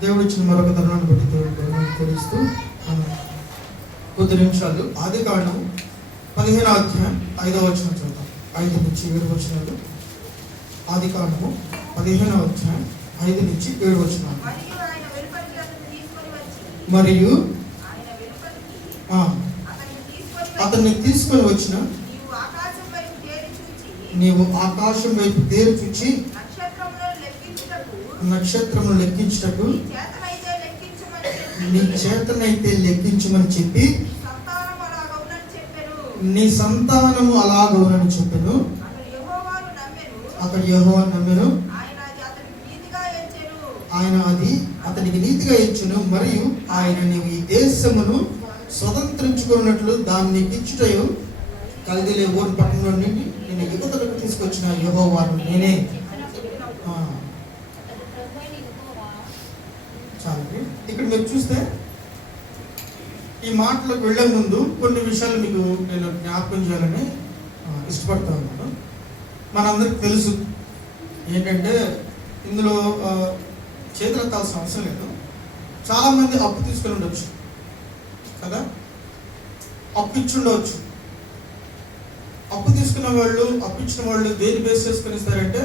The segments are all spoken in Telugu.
దేవుడు ఇచ్చిన మరొక తరుణాన్ని బట్టి దేవుడు తెలుస్తూ కొద్ది నిమిషాలు ఆదికాండం 15వ అధ్యాయం 5వ వచనం చూద్దాం. 5 నుంచి 7 వచనాలు. ఆదికాండము 15వ అధ్యాయం 5 నుంచి 7 వచనాలు. మరియు అతన్ని తీసుకొని వచ్చిన నీవు ఆకాశం వైపు తేరు చూచి నక్షత్రములు లెక్కించుటకు నీ చేతనైతే లెక్కించమని చెప్పి నీ సంతానము అలాగవునని చెప్పెను. అతడు యెహోవా నమ్మెను, ఆయన అది అతనికి నీతిగా ఇచ్చెను. మరియు ఆయన నీవు ఈ దేశమును స్వతంత్రించుకున్నట్లు దాన్ని ఇచ్చుటయు కల్దీయుల ఊరు పట్టణంలో నుండి నేను యువతలకు తీసుకొచ్చిన యెహోవాను నేనే. చాలు. ఇక్కడ మీరు చూస్తే ఈ మాటలకు వెళ్లే ముందు కొన్ని విషయాలు మీకు నేను జ్ఞాపకం చేయాలని ఇష్టపడతా ఉన్నాను. మనందరికి తెలుసు ఏంటంటే ఇందులో చేతులెత్తాల్సిన అవసరం లేదు. చాలామంది అప్పు తీసుకొని ఉండొచ్చు కదా, అప్పు ఇచ్చుండవచ్చు. అప్పు తీసుకున్న వాళ్ళు, అప్పు ఇచ్చిన వాళ్ళు దేని బేస్ చేసుకుని ఇస్తారంటే,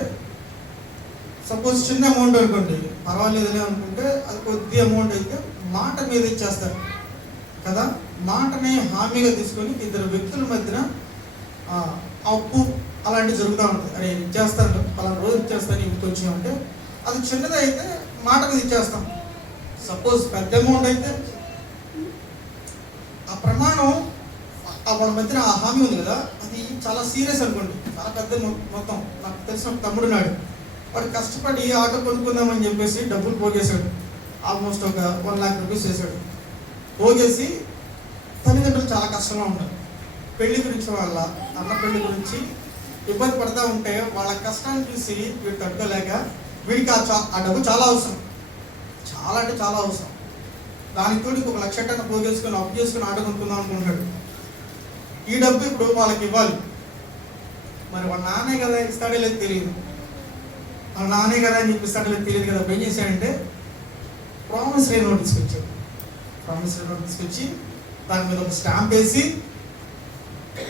సపోజ్ చిన్న అమౌంట్ అనుకోండి, పర్వాలేదులే అనుకుంటే అది కొద్ది అమౌంట్ అయితే మాట మీద ఇచ్చేస్తారు కదా. మాటనే హామీగా తీసుకొని ఇద్దరు వ్యక్తుల మధ్యన అప్పు అలాంటివి జరుగుతూ ఉంటుంది. అరే ఇచ్చేస్తాను, పలానా రోజు ఇచ్చేస్తాను, ఇంకొచ్చి అంటే అది చిన్నది అయితే మాట మీద ఇచ్చేస్తాం. సపోజ్ పెద్ద అమౌంట్ అయితే ఆ ప్రమాణం వాళ్ళ మధ్యన ఆ హామీ ఉంది కదా, అది చాలా సీరియస్ అనుకోండి, చాలా పెద్ద మొత్తం. నాకు తెలిసిన ఒక తమ్ముడు నాడు, వాడు కష్టపడి ఆటో కొనుక్కుందామని చెప్పేసి డబ్బులు పోగేశాడు. ఆల్మోస్ట్ ఒక 1 lakh రూపీస్ చేశాడు. పోగేసి తల్లిదండ్రులు చాలా కష్టంగా ఉన్నారు. పెళ్లి గురించి, వాళ్ళ అన్న పెళ్లి గురించి ఇబ్బంది పడతా ఉంటే వాళ్ళ కష్టాన్ని చూసి వీడు తట్టుకోలేక వీడికి ఆ డబ్బు చాలా అవసరం, చాలా అంటే చాలా అవసరం. దానికి తోడు 1 లక్ష టన్ను పోగేసుకొని అప్పు చేసుకుని ఆటో కొనుక్కుందాం అనుకుంటాడు. ఈ డబ్బు ఇప్పుడు వాళ్ళకి ఇవ్వాలి. మరి వాళ్ళ నాన్నే కదా ఇస్తాడో లేదు తెలియదు, వాళ్ళ నాన్నే కదా అని చెప్పిస్తాడో లేదు తెలియదు కదా. ఏం చేశాడంటే ప్రామిసరీ నోట్ తీసుకొచ్చాడు. ప్రామిసరీ నోట్ తీసుకొచ్చి దాని మీద ఒక స్టాంప్ వేసి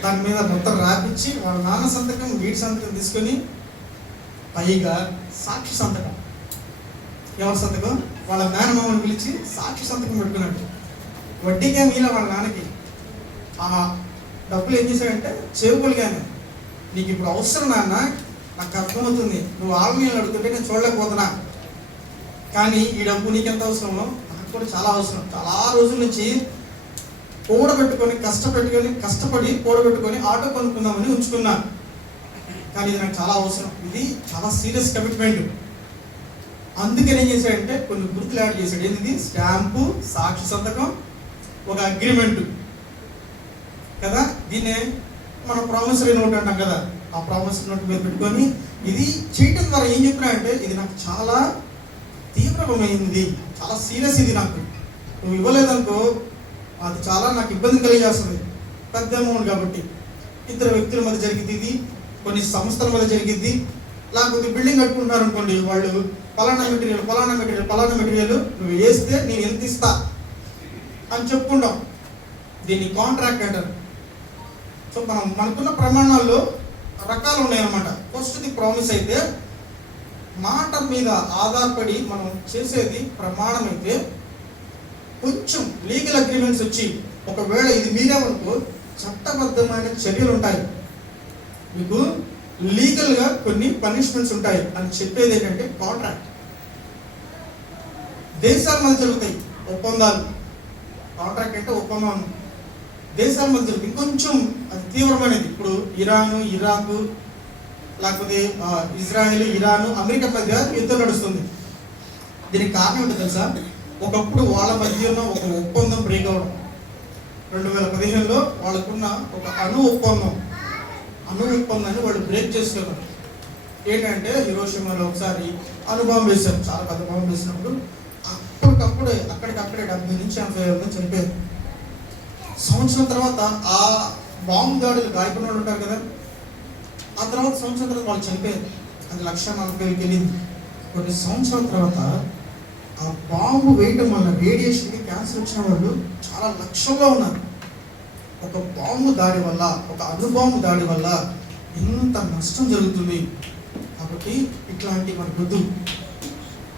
దాని మీద మొత్తం రాపించి వాళ్ళ నాన్న సంతకం, వీడి సంతకం తీసుకొని పైగా సాక్షి సంతకం. ఎవరి సంతకం? వాళ్ళ మేనమామని పిలిచి సాక్షి సంతకం పెట్టుకున్నాడు. వడ్డీకే మీల వాళ్ళ నాన్నకి ఆ డబ్బులు ఏం చేశాడంటే చేరుకోలేగానే, నీకు ఇప్పుడు అవసరం నాన్న, నాకు అర్థమవుతుంది, నువ్వు ఆల్మీలు అడుగుతుంటే నేను చూడలేకపోతున్నా, కానీ ఈ డబ్బు నీకెంత అవసరమో నాకు కూడా చాలా అవసరం. చాలా రోజుల నుంచి కూడబెట్టుకొని కష్టపడి కూడబెట్టుకొని ఆటో కొనుక్కుందామని ఉంచుకున్నా, కానీ ఇది నాకు చాలా అవసరం, ఇది చాలా సీరియస్ కమిట్మెంట్. అందుకని ఏం చేశాడంటే కొన్ని గుర్తులు యాడ్ చేశాడు. ఏంటిది? స్టాంపు, సాక్షి సంతకం, ఒక అగ్రిమెంట్ కదా. దీన్నే మనం ప్రామిసరీ నోట్ అంటాం కదా. ఆ ప్రామిసరీ నోట్ మీద పెట్టుకొని ఇది చేయటం ద్వారా ఏం చెప్పినా అంటే, ఇది నాకు చాలా తీవ్రమైంది, చాలా సీరియస్, ఇది నాకు నువ్వు ఇవ్వలేదనుకో అది చాలా నాకు ఇబ్బంది కలిగేస్తుంది. పెద్ద అమౌంట్ కాబట్టి ఇద్దరు వ్యక్తుల మధ్య జరిగింది, ఇది కొన్ని సంస్థల మధ్య జరిగింది. లేకపోతే బిల్డింగ్ కట్టుకుంటున్నారు అనుకోండి, వాళ్ళు పలానా మెటీరియల్ నువ్వు వేస్తే నేను ఎంత ఇస్తా అని చెప్పుకుంటాం. దీన్ని కాంట్రాక్ట్ అంటారు. సో మనకున్న ప్రమాణాల్లో రకాలు ఉన్నాయన్నమాట. ఫస్ట్ది ప్రామిస్ అయితే, మాట మీద ఆధారపడి మనం చేసేది ప్రమాణం అయితే. కొంచెం లీగల్ అగ్రిమెంట్స్ వచ్చి ఒకవేళ ఇది మీరేమనుకో చట్టబద్ధమైన చర్యలు ఉంటాయి, మీకు లీగల్గా కొన్ని పనిష్మెంట్స్ ఉంటాయి అని చెప్పేది ఏంటంటే కాంట్రాక్ట్. దేశాల మధ్య జరుగుతాయి ఒప్పందాలు. కాంట్రాక్ట్ అంటే ఒప్పందం, దేశాల మధ్య జరుగుతుంది. ఇంకొంచెం అది తీవ్రమైనది. ఇప్పుడు ఇరాను, ఇరాకు, లేకపోతే ఇజ్రాయెల్, ఇరాను, అమెరికా మధ్య యుద్ధం నడుస్తుంది. దీనికి కారణం ఏంటో తెలుసా? ఒకప్పుడు వాళ్ళ మధ్య ఉన్న ఒక ఒప్పందం బ్రేక్ అవ్వడం. 2015లో వాళ్ళకున్న ఒక అణు ఒప్పందాన్ని వాళ్ళు బ్రేక్ చేసుకున్నారు. ఏంటంటే హిరోషిమాలో ఒకసారి అణుబాంబు వేశారు, చాలా పెద్ద బాంబు వేసినప్పుడు అక్కడికక్కడే 70 నుంచి 80 మంది చనిపోయారు. సంవత్సరం తర్వాత ఆ బాంబు దాడులు గాయపడిన వాళ్ళు ఉంటారు కదా, ఆ తర్వాత సంవత్సరం తర్వాత వాళ్ళు చనిపోయారు. అది 1,40,000కి వెళ్ళింది. కొన్ని సంవత్సరాల తర్వాత ఆ బాంబు వేయటం వల్ల రేడియేషన్కి క్యాన్సర్ వచ్చిన వాళ్ళు చాలా లక్షల్లో ఉన్నారు. ఒక బాంబు దాడి వల్ల, ఒక అణుబాంబు దాడి వల్ల ఎంత నష్టం జరుగుతుంది. కాబట్టి ఇట్లాంటి మనకు వద్దు.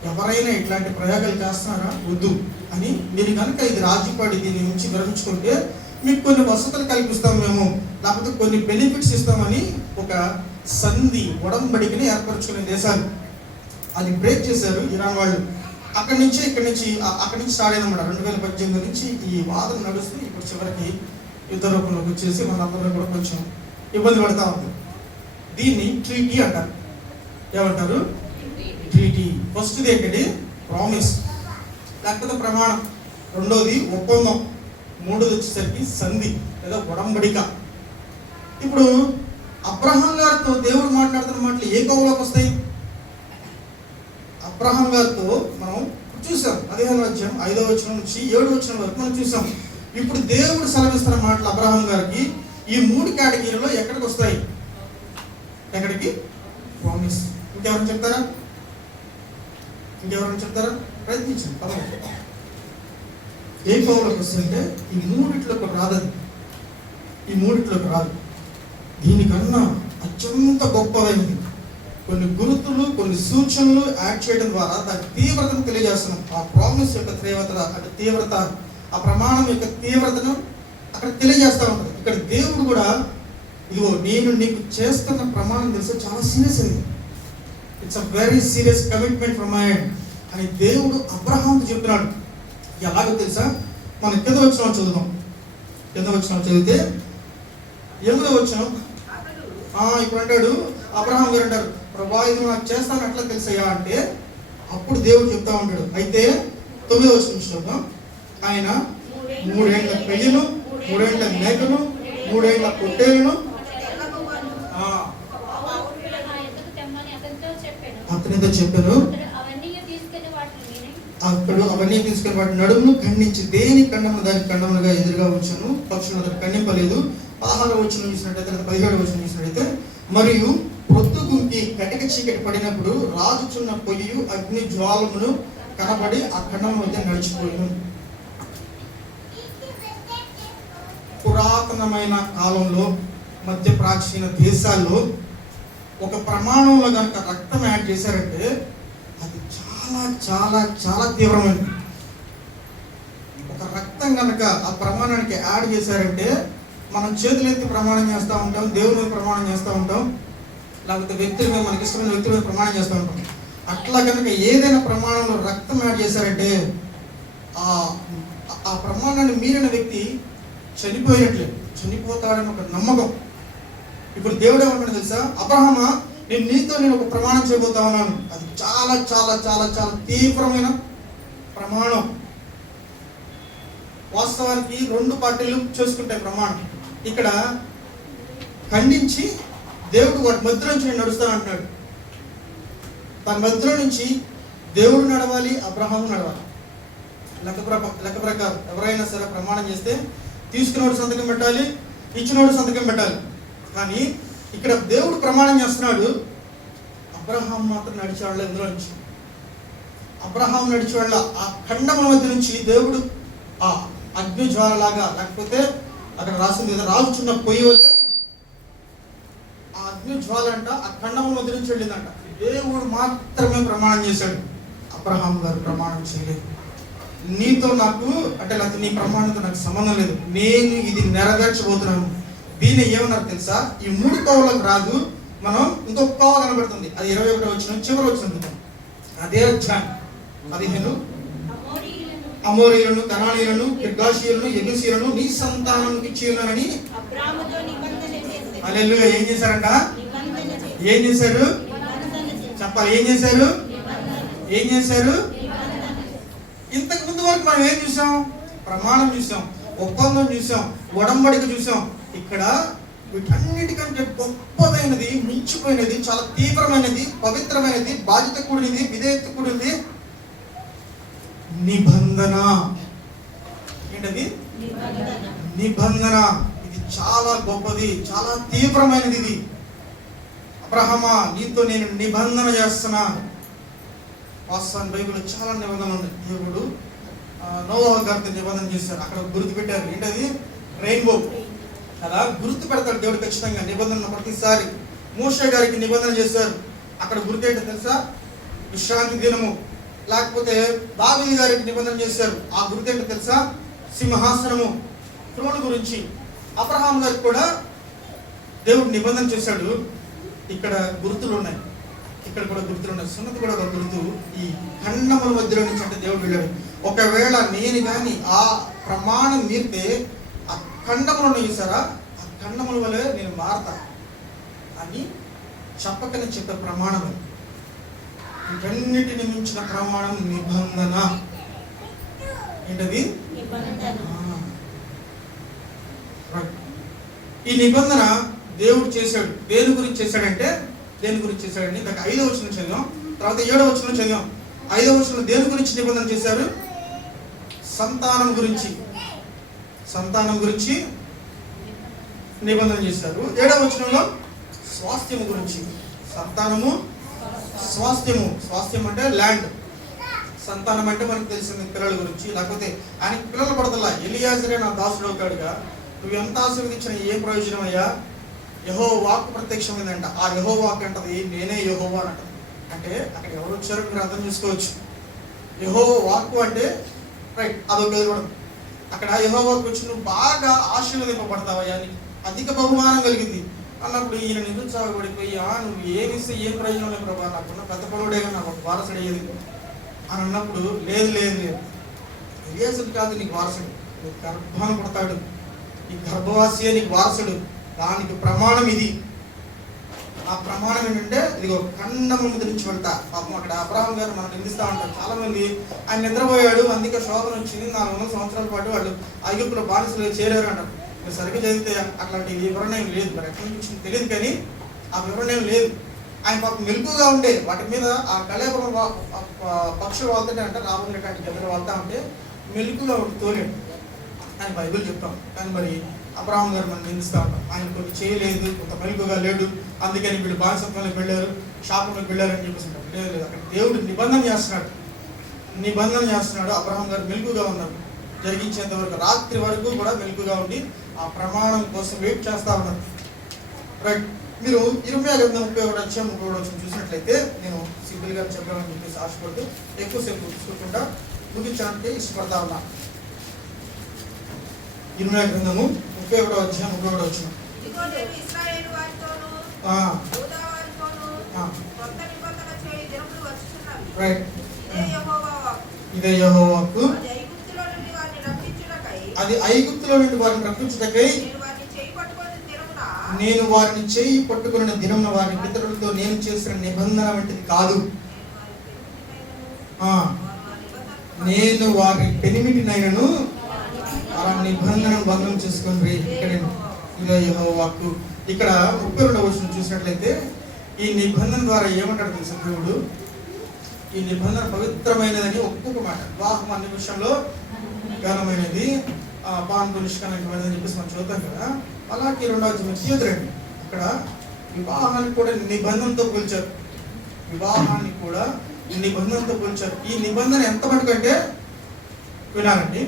ఎవరైనా ఇట్లాంటి ప్రయోగాలు చేస్తున్నారా వద్దు అని మీరు కనుక ఇది రాజీపడి దీని నుంచి విరమించుకుంటే మీకు కొన్ని వసతులు కల్పిస్తాం మేము, లేకపోతే కొన్ని బెనిఫిట్స్ ఇస్తామని ఒక సంధి ఉడంబడికని ఏర్పరచుకునే దేశాలు అది బ్రేక్ చేశారు ఇరాన్ వాళ్ళు. అక్కడి నుంచి స్టార్ట్ అయిందన్నమాట. 2018 నుంచి ఈ వాదన నడుస్తూ ఇప్పుడు చివరికి యుద్ధ రూపంలోకి వచ్చేసి మనందరం కూడా కొంచెం ఇబ్బంది పడతా ఉంది. దీన్ని ట్రీటీ అంటారు. ఏమంటారు? ట్రీటీ. ఫస్ట్ది ఏంటంటే ప్రామిస్, లేకపోతే ప్రమాణం. రెండోది ఒప్పందం. మూడోది వచ్చేసరికి సంధి లేదా ఉడంబడిక. ఇప్పుడు అబ్రహాం గారితో దేవుడు మాట్లాడుతున్న మాటలు ఏ కోవలోకి వస్తాయి? అబ్రహాం గారితో మనం చూసాం 15వ అధ్యాయం 5వ వచనం నుంచి 7వ వచనం వరకు మనం చూసాం. ఇప్పుడు దేవుడు సెలవిస్తున్న మాటలు అబ్రహాం గారికి ఈ 3 కేటగిరీలో ఎక్కడికి వస్తాయి? ఎక్కడికి? ప్రామిస్. ఇంకెవరైనా చెప్తారా? ప్రయత్నించండి. పదవి ఏ కోవలోకి వస్తుందంటే ఈ మూడిట్లోకి రాదు. దీనికన్నా అత్యంత గొప్పదైనది. కొన్ని గుర్తులు, కొన్ని సూచనలు యాడ్ చేయడం ద్వారా దాని తీవ్రతను తెలియజేస్తున్నాం. ఆ ప్రామిస్ యొక్క తీవ్రత, ఆ ప్రమాణం యొక్క తీవ్రతను అక్కడ తెలియజేస్తూ ఉంటుంది. ఇక్కడ దేవుడు కూడా ఇదిగో నేను నీకు చేస్తున్న ప్రమాణం తెలిసి చాలా సీరియస్ అది. It's a very serious commitment from my end అని దేవుడు అబ్రహాంకు చెప్తున్నాడు. ఎలాగో తెలుసా? మనం కింద వచ్చిన చదువుదాం. చదివితే 8వ వచనం ఇప్పుడు అంటాడు అబ్రహాం గారు అంటారు, ప్రభా ఇది నాకు చేస్తాను ఎట్లా తెలుసయ్యా అంటే అప్పుడు దేవుడు చెప్తా ఉంటాడు. అయితే 9వ వచనం చూద్దాం. ఆయన 3 ఏళ్ల పెయ్యను, 3 ఏళ్ల మేకను, 3 ఏళ్ల పొట్టేలను అతనితో చెప్పాను. అప్పుడు అవన్నీ తీసుకుని వాటి నడుమును ఖండించి దేని ఖండమును దాని ఖండములుగా ఎదురుగా ఉంచాను. పక్షులు అతను ఖండింపలేదు. 16వ వచనం చూసినట్టయితే 17వ వచనం చూసినట్టయితే మరియు ప్రొద్దుగుంకి కటిక చీకటి పడినప్పుడు రాజుచున్న పొయ్యి అగ్ని జ్వాలమును కనబడి ఆ ఖండం మధ్య నడిచిపోయాను. పురాతనమైన కాలంలో మధ్య ప్రాచీన దేశాల్లో ఒక ప్రమాణంలో కనుక రక్తం యాడ్ చేశారంటే అది చాలా చాలా చాలా తీవ్రమైనది. ఒక రక్తం కనుక ఆ ప్రమాణానికి యాడ్ చేశారంటే మనం చేతులెత్తి ప్రమాణం చేస్తూ ఉంటాం, దేవుని మీద ప్రమాణం చేస్తూ ఉంటాం, లేకపోతే వ్యక్తుల మీద, మనకి ఇష్టమైన వ్యక్తుల మీద ప్రమాణం చేస్తూ ఉంటాం. అట్లా కనుక ఏదైనా ప్రమాణంలో రక్తం యాడ్ చేశారంటే ఆ ప్రమాణాన్ని మీరిన వ్యక్తి చనిపోతాడని ఒక నమ్మకం. ఇప్పుడు దేవుడు ఏమంటాడు తెలుసా? అబ్రహామా నేను ఒక ప్రమాణం చేయబోతా ఉన్నాను. అది చాలా చాలా చాలా చాలా తీవ్రమైన ప్రమాణం. వాస్తవానికి 2 పార్టీలు చేసుకుంటాయి ప్రమాణం. ఇక్కడ ఖండించి దేవుడు వాటి మధ్య నుంచి నేను నడుస్తాను అంటున్నాడు. తన మధ్య నుంచి దేవుడు నడవాలి, అబ్రహాము నడవాలి. లెక్క ప్రకారం ఎవరైనా సరే ప్రమాణం చేస్తే తీసుకున్నోడు సంతకం పెట్టాలి, ఇచ్చినోడు సంతకం పెట్టాలి. కానీ ఇక్కడ దేవుడు ప్రమాణం చేస్తున్నాడు, అబ్రహాం మాత్రం నడిచేవాళ్ళ ఇందులో నుంచి. అబ్రహాం నడిచేవాళ్ళ ఆ ఖండముల మధ్య నుంచి దేవుడు ఆ అగ్ని జ్వాలలాగా, లేకపోతే అక్కడ రాసింది కదా రాజుచున్న పొయ్యి వల్ల ఆ అగ్ని జ్వాల అంట ఆ ఖండముల మధ్య నుంచి వెళ్ళిందంట. దేవుడు మాత్రమే ప్రమాణం చేశాడు, అబ్రహాం గారు ప్రమాణం చేయలేదు. నీతో నాకు అంటే లేకపోతే నీ ప్రమాణంతో నాకు సంబంధం లేదు, నేను ఇది నెరవేర్చబోతున్నాను. దీన్ని ఏమన్నారు తెలుసా? ఈ 3 కోవలకు రాదు, మనం ఇంకొక కోవ కనబడుతుంది. అది 21వ వచనం చివరి వచనం. అదే అధ్యాయం 15 అమోరీయులను, కనానీయులను, గిర్గాషీయులను, యెబూసీయులను నీ సంతానానికి ఇచ్చియున్నానని హల్లెలూయా. ఏం చేశారంట? ఏం చేశారు? చెప్పాలి. ఏం చేశారు? ఇంతకు ముందు వరకు మనం ఏం చూసాం? ప్రమాణం చూసాం, ఒప్పందం చూసాం, ఉడంబడిక చూసాం. ఇక్కడ వీటన్నిటికంటే గొప్పదైనది, మించిపోయినది, చాలా తీవ్రమైనది, పవిత్రమైనది, బాధ్యత కూడినది, విధేయత కూడినది నిబంధన. ఏంటది? నిబంధన. ఇది చాలా గొప్పది, చాలా తీవ్రమైనది. ఇది అబ్రహమా, నీతో నేను నిబంధన చేస్తున్నాను. వాస్తవాన్ని బైబిల్లో చాలా నిబంధనలు ఉన్నాయి. దేవుడు నోవహు గారితో నిబంధన చేశారు. అక్కడ గుర్తు పెట్టారు, ఏంటది? రెయిన్బో. అలా గుర్తు పెడతాడు దేవుడు ఖచ్చితంగా నిబంధన ప్రతిసారి. మోషే గారికి నిబంధన చేశారు. అక్కడ గుర్తు ఏంటో తెలుసా? విశ్రాంతి దినము. లేకపోతే దావీదు గారికి నిబంధన చేశారు. ఆ గుర్తు ఏంటో తెలుసా? సింహాసనము, త్రోను గురించి. అబ్రహాం గారికి కూడా దేవుడు నిబంధన చేశాడు. ఇక్కడ గుర్తులు ఉన్నాయి, ఇక్కడ కూడా గుర్తులు ఉన్నాయి. సున్నతి కూడా ఒక గుర్తు. ఈ ఖండముల మధ్యలో నుంచి అంటే దేవుడు వెళ్ళాడు. ఒకవేళ నేను కానీ ఆ ప్రమాణం మీరితే ఆ ఖండములను చూసారా, ఆ ఖండముల వల్లే నేను మారతా అని చెప్పకనే చెప్పే ప్రమాణం. వీటన్నిటిని మించిన ప్రమాణం నిబంధన. ఏంటది? ఈ నిబంధన దేవుడు చేశాడు. దేని గురించి చేశాడంటే, దేని గురించి చేశాడండి? ఇందాక 5వ వచనం చదివాం, తర్వాత 7వ వచనం చదివాం. 5వ వచనం దేని గురించి నిబంధన చేశారు? సంతానం గురించి. సంతానం గురించి నిబంధన చేశారు. 7వ వచనంలో స్వాస్థ్యము గురించి. సంతానము, స్వాస్థ్యము. స్వాస్థ్యం అంటే ల్యాండ్. సంతానం అంటే మనకు తెలిసింది పిల్లల గురించి. లేకపోతే ఆయనకి పిల్లలు పడతలా. ఎలియాజరే నా దాసుడు అవుతాడుగా, నువ్వు ఎంత ఆశీర్వదించిన ఏం ప్రయోజనం అయ్యా? యెహోవా వాక్కు ప్రత్యక్షమైందంట. ఆ యెహోవా వాక్కు అంటది నేనే యెహోవా అని అంటది. అంటే అక్కడ ఎవరు వచ్చారో మీరు అర్థం చేసుకోవచ్చు. యెహోవా వాక్కు అంటే రైట్, అదొక ఎదురుపడదు. అక్కడ యెహోవా వాక్కు వచ్చి నువ్వు బాగా ఆశీర్వదింపబడతావయ్యా, నీకు అధిక బహుమానం కలిగింది అన్నప్పుడు ఈయన నిరుత్సాహపడిపోయి, నువ్వు ఏమిస్తే ఏం ప్రయోజనం లేదు ప్రభా, నాకున్న పెద్ద పొడవుడే కానీ నాకు ఒక వారసుడు అయ్యేది అని అన్నప్పుడు, లేదు లేదు లేదు, ఎలియాజరు కాదు నీకు వారసుడు, నీకు గర్భాన్ని పుడతాడు, ఈ గర్భవాసియే నీకు వారసుడు. దానికి ప్రమాణం ఇది. ఆ ప్రమాణం ఏంటంటే ఇదిగో ఖండము నుంచి వెళ్తా. పాపం అక్కడ అబ్రహాం గారు మనం నిందిస్తూ ఉంటారు చాలా మంది. ఆయన నిద్రపోయాడు, అందుకే శోభన వచ్చింది, 400 సంవత్సరాల పాటు వాళ్ళు ఐగుప్తులో బానిసలు చేరారు అంటారు. మీరు సరిగ్గా చదివితే అట్లాంటి వివరణ ఏం లేదు. మరి ఎక్కడి నుంచి తెలియదు కానీ ఆ వివరణ ఏం లేదు. ఆయన పాపం మెలుగుగా ఉండే వాటి మీద ఆ కళేబరం పక్షులు వాళ్తుంటే అంటే రాబోయే గద్దలు వాళ్తా ఉంటే మెలుగుగా తోలేడు అని బైబిల్ చెప్తాం. కానీ మరి అబ్రహాం గారు మనం నిందిస్తూ ఉంటాం, ఆయన కొన్ని చేయలేదు, కొంత మెలుగుగా లేడు, అందుకని వీళ్ళు బానిసత్వంలోకి వెళ్ళారు, శాపంలోకి వెళ్ళారు అని చెప్పేసి ఉంటాం. లేదు లేదు, అక్కడ దేవుడు నిబంధన చేస్తున్నాడు. నిబంధన చేస్తున్నాడు. అబ్రహాం గారు మెలుగుగా ఉన్నారు, జరిగించేంత వరకు రాత్రి వరకు కూడా మెలుగుగా ఉండి ఆ ప్రమాణం కోసం వెయిట్ చేస్తా ఉన్నారు. రైట్, మీరు 21:31 చూసినట్లయితే నేను సింపుల్ గా చెప్పామని చెప్పేసి ఆశపడుతూ ఎక్కువసేపు చూసుకుంటా ముగించడానికి ఇష్టపడతా ఉన్నా. 21:31 రైట్, ఇదే యెహోవాకు, అది ఐగుప్తులో నుండి వారిని రక్షించుటకై నేను వారిని చేయి పట్టుకున్న దినమున వారి పితరులతో నేను చేసిన నిబంధన వంటిది కాదు. నేను వారి పెనిమిటినైనను ఆ నిబంధన భంగం చేసుకుని ఇక్కడ ఇదే యెహోవాకు. ఇక్కడ 32వ వచనం చూసినట్లయితే ఈ నిబంధన ద్వారా ఏమంటాడు తెలుసా దేవుడు? ఈ నిబంధన పవిత్రమైనదని ఒక్కొక్క మాట. వివాహం అన్ని విషయంలో ఘనమైనది, పాన్పు నిష్కమైనదని చెప్పేసి మనం చూద్దాం కదా. అలాగే 2వ అధ్యాయం తీయదురండి, అక్కడ వివాహాన్ని కూడా నిబంధనతో పోల్చారు. వివాహాన్ని కూడా నిబంధనతో పోల్చారు. ఈ నిబంధన ఎంత మటుకు అంటే, వినాలండి,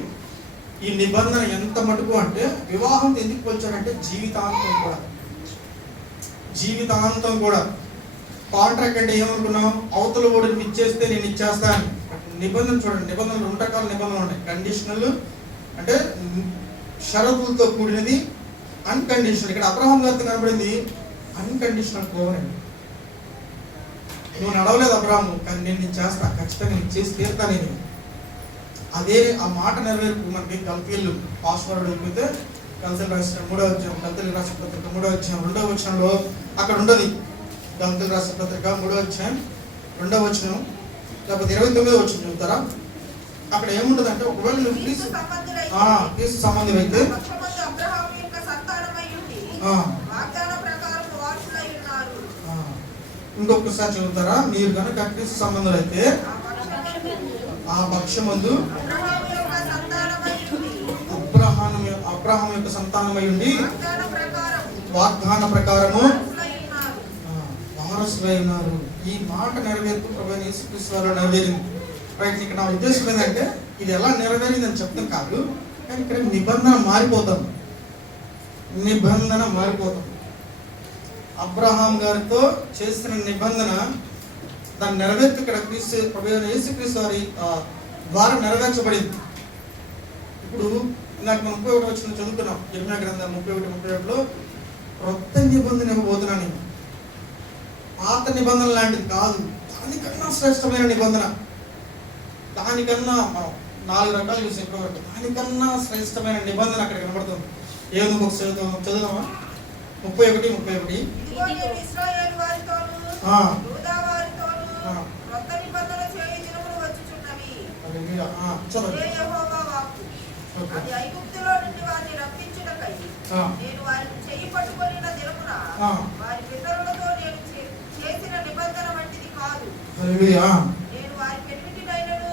ఈ నిబంధన ఎంత మటుకు అంటే వివాహంతో ఎందుకు పోల్చారంటే జీవితాంతం కూడా. జీవితాంతం కూడా. కాంట్రాక్ట్ అంటే ఏమనుకున్నాం? అవతల ఓడిని ఇచ్చేస్తే నేను ఇచ్చేస్తాను. నిబంధన చూడండి, నిబంధనలు 2 రకాల నిబంధనలు ఉన్నాయి. కండిషనల్ అంటే షరతులతో కూడినది, అన్కండిషనల్. ఇక్కడ అబ్రహాం గారితో కనబడింది అన్కండిషనల్ కోవనండి. నువ్వు నడవలేదు అబ్రహాము, కానీ నేను చేస్తా, ఖచ్చితంగా నేను చేసి తీరుతా. నేను అదే ఆ మాట నెరవేర్పు మనకి గల్తీలు పాస్వర్డ్ అయిపోతే గల్తీలు రాసిన 3వ అధ్యాయం, గల్తీలు రాసిన పత్రిక 3వ అధ్యాయం 2వ వచనంలో అక్కడ ఉండదు. గల్తీలు రాసిన పత్రిక 3వ అధ్యాయం 2వ వచనం, లేకపోతే 29వ వచనం చెబుతారా? అక్కడ ఏముంటది అంటే, ఒకవేళ నువ్వు క్రీస్తు సంబంధం అయితే ఇంకొకసారి చదువుతారా? మీరు కనుక క్రీస్తు సంబంధులు అయితే ఆ పక్షమందు అబ్రహాము యొక్క సంతానమై ఉండి వాగ్దాన ప్రకారము వారసులై ఉన్నారు. ఈ మాట నెరవేర్పు ప్రభువైన యేసుక్రీస్తు వారిలో నెరవేరింది. రైట్, ఇక్కడ నా ఉద్దేశం ఏంటంటే ఇది ఎలా నెరవేరిందని చెప్తాం కాదు, కానీ ఇక్కడ నిబంధన మారిపోతాం. నిబంధన మారిపోతాం. అబ్రహాం గారితో చేసిన నిబంధన దాని నెరవేర్పు ఇక్కడ క్రీస్తు ప్రభువైన యేసుక్రీస్తు వారి ద్వారా నెరవేర్చబడింది. ఇప్పుడు ఇందాక 31 వచ్చిన చదువుకున్నాం, యెర్మయా గ్రంథం 31:31లో క్రొత్త నిబంధన ఇవ్వబోతున్నాను నేను. పాత నిబంధన లాంటిది కాదు, దానికన్నా శ్రేష్టమైన నిబంధన. దానికన్నా మనం 4 రకాలు చూసాం ఇప్పటివరకు. దానికన్నా శ్రేష్టమైన నిబంధన అక్కడ కనబడుతుంది. ఏదో ఒక చదువుదామా? 31:31. అది ఐగుప్తులో నుండి వారిని రప్పించుటకై నేను వారిని చెయ్యి పట్టుకొనిన దినమున వారి పితరులతో నేను చేసిన నిబంధన వంటిది కాదు. నేను వారి పెనిమిటినైనను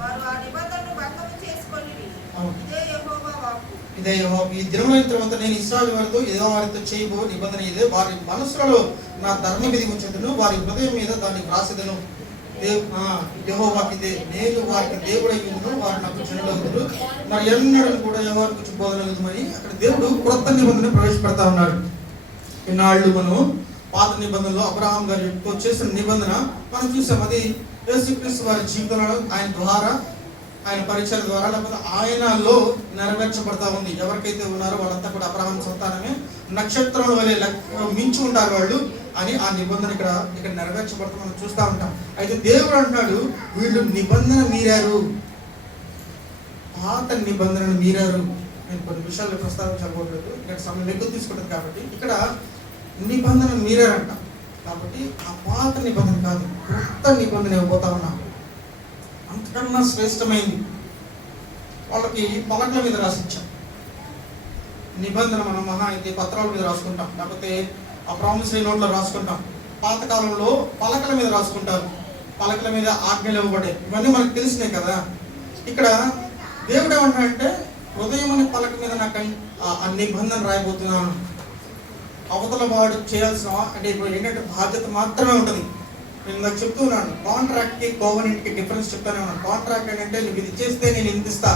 వారు ఆ నిబంధనను భంగము చేసుకొనిరి. ఇదే యెహోవా వాక్కు. ఇదే ఈ దినములైన తర్వాత నేను ఇశ్రాయేలు వారితో వారితో చేయబో నిబంధన ఇదే. వారి మనసులలో నా ధర్మ విధి ఉంచుదును, వారి హృదయం మీద దాన్ని వ్రాసిదను. యెహోవాకి ఇదే, నేను వారికి దేవుడై ఉందును, వారు నాకు జనులగుదురు, మరి ఎన్నడూ కూడా ఎవరి గురించి బోధనగుదుమని అక్కడ దేవుడు క్రొత్త నిబంధన ప్రవేశపెడతా ఉన్నాడు. ఇన్నాళ్ళు మనం పాత నిబంధనలో అబ్రహాం గారితో చేసిన నిబంధన మనం చూసాం. అది యేసుక్రీస్తు వారి జీవితంలో ఆయన ద్వారా, ఆయన పరిచయం ద్వారా, లేకపోతే ఆయనలో నెరవేర్చబడతా ఉంది. ఎవరికైతే ఉన్నారో వాళ్ళంతా కూడా అబ్రహాం సంతానమే, నక్షత్రం వలె మించి ఉంటారు వాళ్ళు అని ఆ నిబంధన ఇక్కడ నెరవేర్చబడతా మనం చూస్తూ ఉంటాం. అయితే దేవుడు అంటున్నాడు, వీళ్ళు నిబంధన మీరారు, పాత నిబంధనను మీరారు. నేను కొన్ని విషయాలు ప్రస్తావించకపోలేదు, ఇక్కడ సమయం ఎక్కువ తీసుకుంటుంది కాబట్టి. ఇక్కడ నిబంధన మీరారంట కాబట్టి ఆ పాత నిబంధన కాదు, కొత్త నిబంధన ఇవ్వబోతా ఉన్నాం. అంతకన్నా శ్రేష్టమైంది. వాళ్ళకి పలకల మీద రాసిచ్చాం నిబంధన. మనం మహా అయితే పత్రాల మీద రాసుకుంటాం, లేకపోతే ఆ ప్రామిసరీ నోట్లో రాసుకుంటాం. పాతకాలంలో పలకల మీద రాసుకుంటారు, పలకల మీద ఆజ్ఞలు ఇవ్వబడే. ఇవన్నీ మనకు తెలిసినాయి కదా. ఇక్కడ దేవుడు ఏమంటాడంటే, హృదయం అనే పలక మీద నాకు ఆ నిబంధన రాయబోతున్నాను. అవతల వాడు చేయాల్సిన అంటే ఇప్పుడు ఏంటంటే బాధ్యత మాత్రమే ఉంటుంది. నేను నాకు చెప్తున్నాను, కాంట్రాక్ట్కి కోవెనెంట్కి డిఫరెన్స్ చెప్తానే ఉన్నాను. కాంట్రాక్ట్ ఏంటంటే నువ్వు ఇది చేస్తే నేను ఇంత ఇస్తా,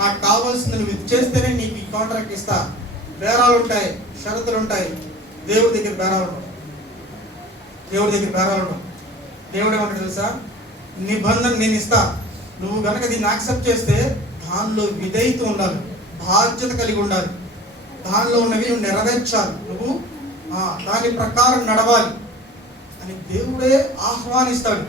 నాకు కావాల్సింది నువ్వు ఇది చేస్తేనే నీకు ఈ కాంట్రాక్ట్ ఇస్తా. బేరాలు ఉంటాయి, షరతులు ఉంటాయి. దేవుడి దగ్గర బేరాలు ఉండవు. దేవుడి దగ్గర బేరాలు ఉండవు. దేవుడు ఏమంటాడు తెలుసా, నిబంధన నేను ఇస్తా, నువ్వు కనుక దీన్ని యాక్సెప్ట్ చేస్తే దానిలో విధేయత ఉండాలి, బాధ్యత కలిగి ఉండాలి, దానిలో ఉన్నవి నువ్వు నెరవేర్చాలి, నువ్వు దాని ప్రకారం నడవాలి అని దేవుడే ఆహ్వానిస్తాడు.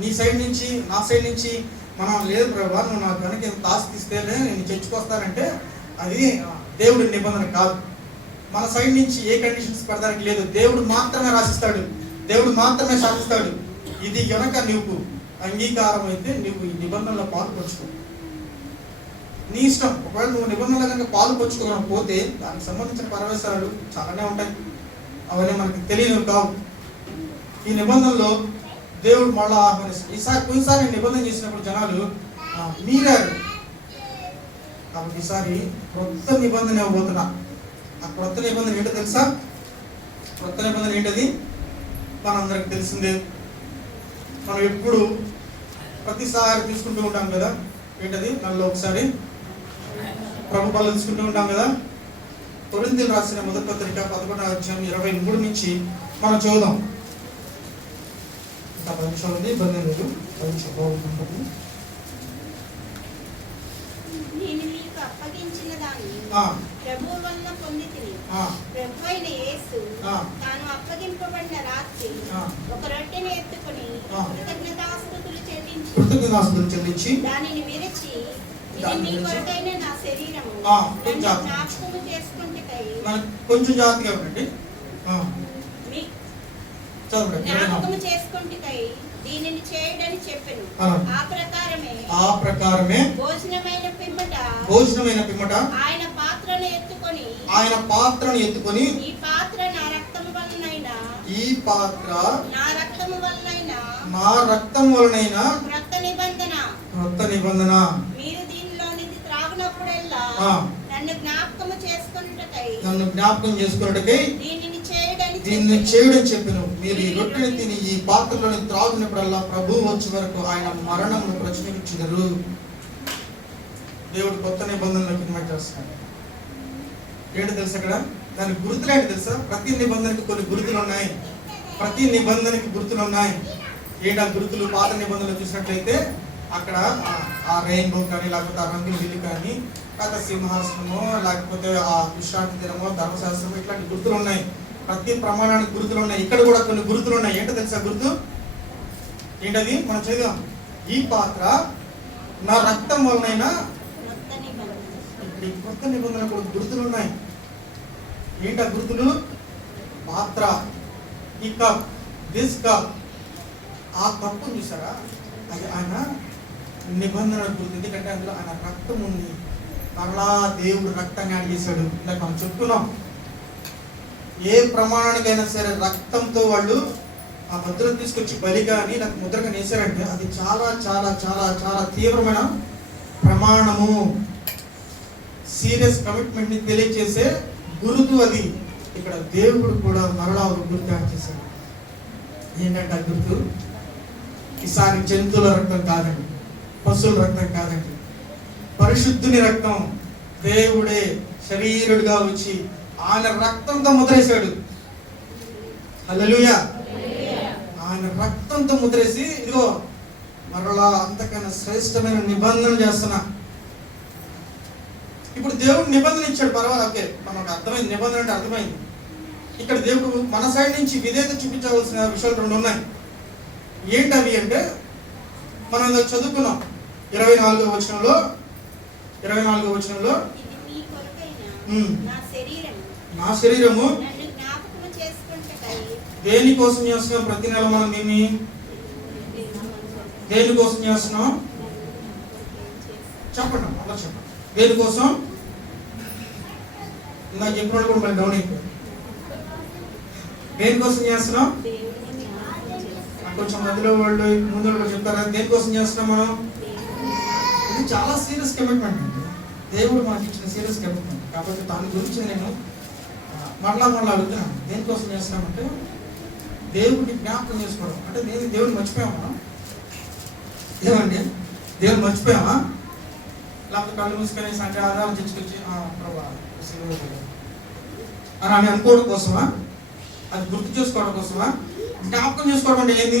నీ సైడ్ నుంచి నా సైడ్ నుంచి మనం లేదు ప్రభావ నువ్వు నాకు కనుక ఎంత ఆస్తి ఇస్తేనే నేను చర్చకొస్తానంటే అది దేవుడి నిబంధన కాదు. మన సైడ్ నుంచి ఏ కండిషన్స్ పెడతానికి లేదు. దేవుడు మాత్రమే రాసిస్తాడు, దేవుడు మాత్రమే శాసిస్తాడు. ఇది కనుక నీకు అంగీకారం అయితే నువ్వు ఈ నిబంధనలో పాలు పంచుకో, నీ ఇష్టం. ఒకవేళ నువ్వు నిబంధనలు కనుక పాలు పంచుకోకపోతే దానికి సంబంధించిన పరవేశాలు చాలానే ఉంటాయి, అవన్నీ మనకి తెలియదు కావు. ఈ నిబంధనలో దేవుడు మళ్ళా ఆహ్వానిస్తాడు. కొన్నిసారి నేను నిబంధన చేసినప్పుడు జనాలు మీరారు కాబట్టి ఈసారి కొత్త నిబంధన ఇవ్వబోతున్నా. ఆ కొత్త నిబంధన ఏంటో తెలుసా? కొత్త నిబంధన ఏంటది మనందరికి తెలిసిందే. మనం ఎప్పుడు ప్రతిసారి తీసుకుంటూ ఉంటాం కదా. ఏంటది? నెలలో ఒకసారి ప్రభు బల్ల తీసుకుంటూ ఉంటాం కదా. కొరింథీయులకు రాసిన మొదటి పత్రిక 11:23 నుంచి మనం చూద్దాం. ఇంకా 10 నిమిషాలు ఉంది, ఇబ్బంది లేదు, 10 నిమిషాలు బాగుంటుంది. నేను మీకు అప్పగించిన దాన్ని ప్రభువు వలన పొందితిని. ప్రభువైన యేసు తాను అప్పగింపబడిన రాత్రి ఒక రొట్టెను ఎత్తుకొని కృతజ్ఞతాస్తుతులు చెల్లించి దానిని విరిచి, ఇది మీ కొరకైన నా శరీరము, జ్ఞాపకము చేసుకొనుటకై. కొంచెం జాగ్రత్తగా ఉండండి. జ్ఞాపకము చేసుకొనుటకై దీనిని చేయడని చెప్పెను. ఆ ప్రకారమే భోజనమైన పిమ్మట ఆయన పాత్రను ఎత్తుకొని ఈ పాత్ర నా రక్తము వలనైన క్రొత్త నిబంధన మీరు దీనిలోనిది త్రాగునప్పుడెల్లా నన్ను జ్ఞాపకం చేసుకొనుటకై దీనిని చేయడని దీన్ని చేయడని చెప్పాను. మీరు ఈ రొట్టెని తిని ఈ పాత్రలోని త్రాగునప్పుడల్లా ప్రభువు వచ్చే వరకు ఆయన మరణమును ప్రచురించుదరు. దేవుడు కొత్త నిబంధనలోకి ఇన్వైట్ చేస్తున్నాడు. ఏంటి తెలుసా అక్కడ? దాని గుర్తులు ఏంటి తెలుసా? ప్రతి నిబంధనకి కొన్ని గుర్తులు ఉన్నాయి. ప్రతి నిబంధనకి గుర్తులు ఉన్నాయి. ఏంటి ఆ గుర్తులు? పాత నిబంధనలు చూసినట్లయితే అక్కడ ఆ రెయిన్బో కానీ, లేకపోతే ఆ రంగుల విల్లు కానీ, లేకపోతే సింహాసనమో, లేకపోతే ఆ విశ్రాంతి దినమో, ధర్మశాస్త్రమో, ఇట్లాంటి గుర్తులు ఉన్నాయి. ప్రతి ప్రమాణానికి గుర్తులు ఉన్నాయి. ఇక్కడ కూడా కొన్ని గుర్తులు ఉన్నాయి. ఏంటో తెలుసా గుర్తు? ఏంటది? మనం చదివాం. ఈ పాత్ర నా రక్తం వలనైనా. ఇక్కడ కొత్త నిబంధన కూడా గుర్తులు ఉన్నాయి. ఏంటి ఆ గుర్తులు? పాత్ర, ఈ కప్, దిస్ కప్. ఆ కప్పు చూసారా? అది ఆయన నిబంధన గుర్తు. ఎందుకంటే అందులో ఆయన రక్తం ఉంది. మరలా దేవుడు రక్తాన్ని యాడ్ చేశాడు. ఇందాక మనం చెప్పుకున్నాం. ఏ ప్రమాణానికైనా సరే రక్తంతో వాళ్ళు ఆ ముద్ర తీసుకొచ్చి బలిగా అని నాకు ముద్రగా వేశారంటే అది చాలా చాలా చాలా చాలా తీవ్రమైన ప్రమాణము, సీరియస్ కమిట్మెంట్ ని తెలియజేసే గురుతు అది. ఇక్కడ దేవుడు కూడా మరలా ఒక గుర్తు యాడ్ చేశాడు. ఏంటంటే ఆ గుర్తు ఈసారి జంతువుల రక్తం కాదండి, పశువుల రక్తం కాదండి, పరిశుద్ధుని రక్తం. దేవుడే శరీరుడిగా వచ్చి ఆయన రక్తంతో ముద్రేశాడు. హల్లెలూయా. ఆయన రక్తంతో ముద్రేసి ఇదిగో మరలా అంతకన్నా శ్రేష్టమైన నిబంధన చేస్తున్నా. ఇప్పుడు దేవుడు నిబంధన ఇచ్చాడు, పర్వాలేదు, ఓకే, మనకు అర్థమైంది. నిబంధన అంటే అర్థమైంది. ఇక్కడ దేవుడు మన సైడ్ నుంచి విధేయత చూపించవలసిన విషయాలు రెండు ఉన్నాయి. ఏంటవి అంటే మనం చదువుకున్నాం 24వ వచనంలో నా శరీరము దేనికోసం చేస్తున్నాం? ప్రతి నెల మనం దేనికోసం చేస్తున్నాం? చెప్పండి, అలా చెప్పండి. దేనికోసం? నాకు చెప్పిన కూడా మళ్ళీ డౌన్ అయిపోయింది. దేనికోసం చేస్తున్నాం? కొంచెం మధ్యలో వాళ్ళు ముందు కూడా చెప్తారా? దేనికోసం చేస్తున్నాం మనం? ఇది చాలా సీరియస్ కమిట్మెంట్ అండి. దేవుడు మనకి ఇచ్చిన సీరియస్ కమిట్మెంట్. కాబట్టి దాని గురించి నేను మరలా అడుగుతున్నాను. దేనికోసం చేస్తున్నామంటే దేవుడిని జ్ఞాపకం చేసుకోవడం. అంటే దేవుడిని మర్చిపోయామా మనం? ఏమండి, దేవుడు మర్చిపోయామా? లేకపోతే కళ్ళు మూసుకొని సండే ఆధారం తెచ్చుకొచ్చి ప్రభా అని అనుకోవడం కోసమా? అది గుర్తు చేసుకోవడం కోసమా? జ్ఞాపకం చేసుకోవడం అంటే ఏంది?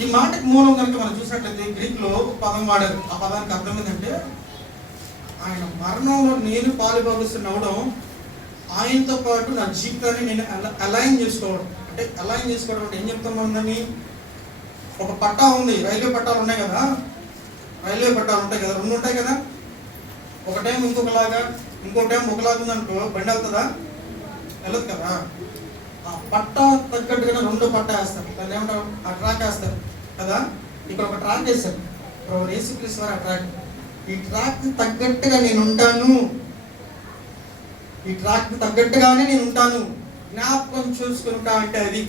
ఈ మాటకి మూలం కనుక మనం చూసినట్లయితే గ్రీక్ లో పదం వాడారు. ఆ పదానికి అర్థం ఏంటంటే ఆయన మరణంలో నేను పాలుభాగస్తున్నవడం, ఆయనతో పాటు నా జీవితాన్ని నేను అలైన్ చేసుకోవడం. అంటే అలైన్ చేసుకోవడం అంటే ఏం చెప్తామందని, ఒక పట్టా ఉంది, రైల్వే పట్టాలు ఉన్నాయి కదా, రెండు ఉంటాయి కదా. ఒక టైం ఇంకొకలాగా, ఇంకో టైం ఒకలాగా ఉందనుకో బండి వెళ్తుందా? వెళ్ళదు కదా. ఆ పట్టా తగ్గట్టుగా రెండు పట్టా వేస్తారు, దాన్ని ఏమంటారు? ఆ ట్రాక్ వేస్తారు కదా. ఇక్కడ ఒక ట్రాక్ వేస్తారు, యేసుక్రీస్తు వారు ఆ ట్రాక్. ఈ ట్రాక్ తగ్గట్టుగా నేను ఉంటాను, ఈ ట్రాక్ తగ్గట్టుగానే నేను ఉంటాను, జ్ఞాపకం చూసుకుంటా అంటే అది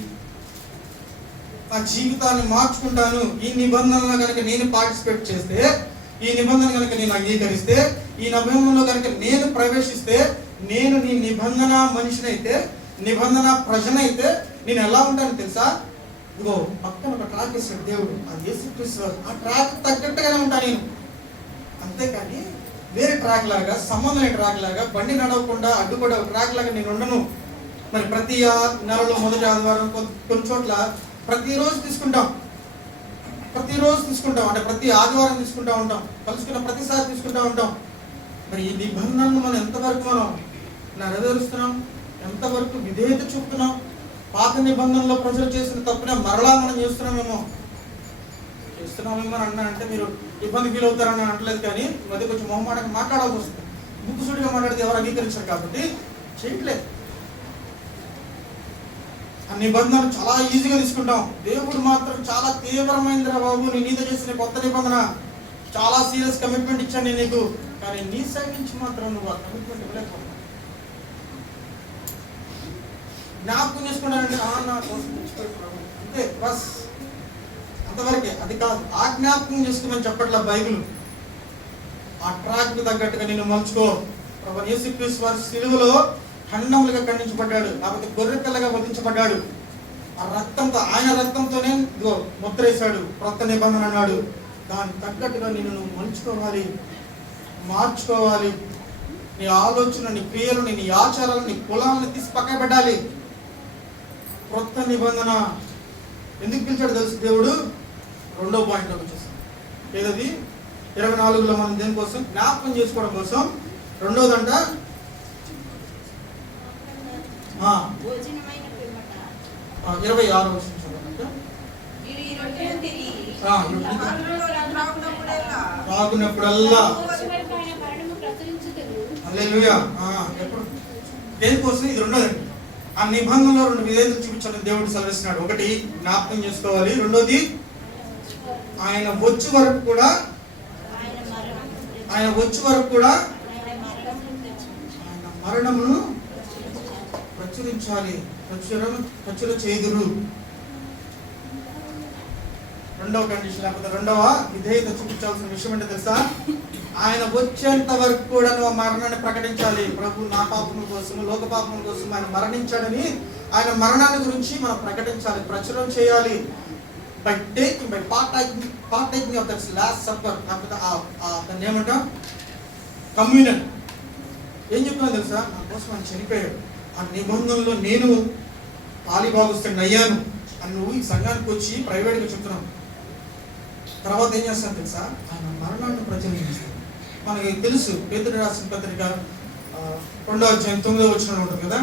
నా జీవితాన్ని మార్చుకుంటాను. ఈ నిబంధనలో కనుక నేను పార్టిసిపేట్ చేస్తే, ఈ నిబంధన కనుక నేను అంగీకరిస్తే, ఈ నిబంధనలో కనుక నేను ప్రవేశిస్తే, నేను నీ నిబంధన మనిషినైతే, నిబంధన ప్రజనైతే నేను ఎలా ఉంటాను తెలుసా? ఇదిగో పక్కన ఒక ట్రాక్ ఇస్తాడు దేవుడు, అది యేసుక్రీస్తు. ఆ ట్రాక్ తగ్గట్టుగానే ఉంటాను నేను. అంతేకాని వేరే ట్రాక్ లాగా, సంబంధమైన ట్రాక్ లాగా, బండి నడవకుండా అడ్డుపడే ట్రాక్ లాగా నేను ఉండను. మరి ప్రతి నెలలో మొదటి ఆదివారం కొన్ని చోట్ల ప్రతిరోజు తీసుకుంటాం, అంటే ప్రతి ఆదివారం తీసుకుంటా ఉంటాం, కలుసుకున్న ప్రతిసారి తీసుకుంటా ఉంటాం. మరి ఈ నిబంధనలు మనం ఎంతవరకు మనం నెరవేరుస్తున్నాం? ఎంతవరకు విధేయత చూపుతున్నాం? పాత నిబంధనలో ప్రజలు చేసిన తప్పునే మరలా మనం చేస్తున్నామేమో అని అంటే మీరు ఇబ్బంది ఫీల్ అవుతారని అనట్లేదు, కానీ మధ్య కొంచెం మొహమాటంగా మాట్లాడాల్సి వస్తుంది. ముక్కుసూడిగా మాట్లాడితే ఎవరు అంగీకరించారు కాబట్టి చేయట్లేదు. ఆ నిబంధన చాలా ఈజీగా తీసుకుంటాం. దేవుడు మాత్రం చాలా తీవ్రమైనదిరా బాబు, నీ నీతో చేసిన కొత్త నిబంధన, చాలా సీరియస్ కమిట్మెంట్ ఇచ్చాను నేను నీకు, కానీ నీ సైడ్ నుంచి మాత్రం నువ్వు ఆ కమిట్మెంట్ ఇవ్వలేకపోతున్నావు. జ్ఞాపకం చేసుకున్నానంటే నా కోసం అంతే, బస్ అంతవరకే. అది కాదు, ఆ జ్ఞాపకం చేసుకోమని చెప్పట్లా బైబిల్. ఆ ట్రాక్ కు తగ్గట్టుగా నేను మలుచుకో. ప్రభు యేసుక్రీస్తు వారి సిలువలో ఖండములుగా ఖండించబడ్డాడు, లేకపోతే గొర్రె పిల్లగా వధించబడ్డాడు. ఆ రక్తంతో, ఆయన రక్తంతోనే ఇదిగో ముద్రేశాడు, క్రొత్త నిబంధన అన్నాడు. దానికి తగ్గట్టుగా నిన్ను నువ్వు మలుచుకోవాలి, మార్చుకోవాలి. నీ ఆలోచన, నీ క్రియలు, నీ ఆచారాలు, నీ కులాలను తీసి పక్కన పెట్టాలి. క్రొత్త నిబంధన ఎందుకు పిలిచాడు తెలుసు దేవుడు? రెండో పాయింట్లోకి వచ్చేసాం. ఏదది? 24లో మనం దేనికోసం? జ్ఞాపకం చేసుకోవడం కోసం. రెండోదంట 26వ వచనం చదవండి. తాగునప్పుడల్లా హల్లెలూయా. ఎప్పుడు దేనికోసం? ఇది రెండోదండి. ఆ నిబంధనలో 2 విధేయతలు చూపించాలని దేవుడు సెలవిస్తున్నాడు. ఒకటి జ్ఞాపకం చేసుకోవాలి, రెండోది ఆయన వచ్చే వరకు కూడా ఆయన మరణమును ప్రచురించాలి, ప్రచుర చేదురు. రెండవ కండిషన్, లేకపోతే రెండవ విధేయత చూపించాల్సిన విషయం ఏంటో తెలుసా? ఆయన వచ్చేంత వరకు కూడా నువ్వు మరణాన్ని ప్రకటించాలి. ప్రభు నా పాపముల కోసం, లోక పాపముల కోసం ఆయన మరణించాడని, ఆయన మరణాన్ని గురించి మనం ప్రకటించాలి, ప్రచురం చేయాలి. By partaking of that last supper, లేకపోతే దాన్ని ఏమంటాం? కమ్యూనియన్. ఏం చెప్పాను తెలుసా? నా కోసం ఆయన చనిపోయాడు, ఆ నిబంధనలో నేను పాలిభాగస్తుడిని అయ్యాను అని నువ్వు ఈ సంఘానికి వచ్చి ప్రైవేట్గా చెప్తున్నావు. తర్వాత ఏం చేస్తాను తెలుసా? ఆయన మరణాన్ని ప్రచురించాను. మనకి తెలుసు, పేతురు రాసిన పత్రిక 2వ అధ్యాయం 9వ వచనం ఉంటుంది కదా.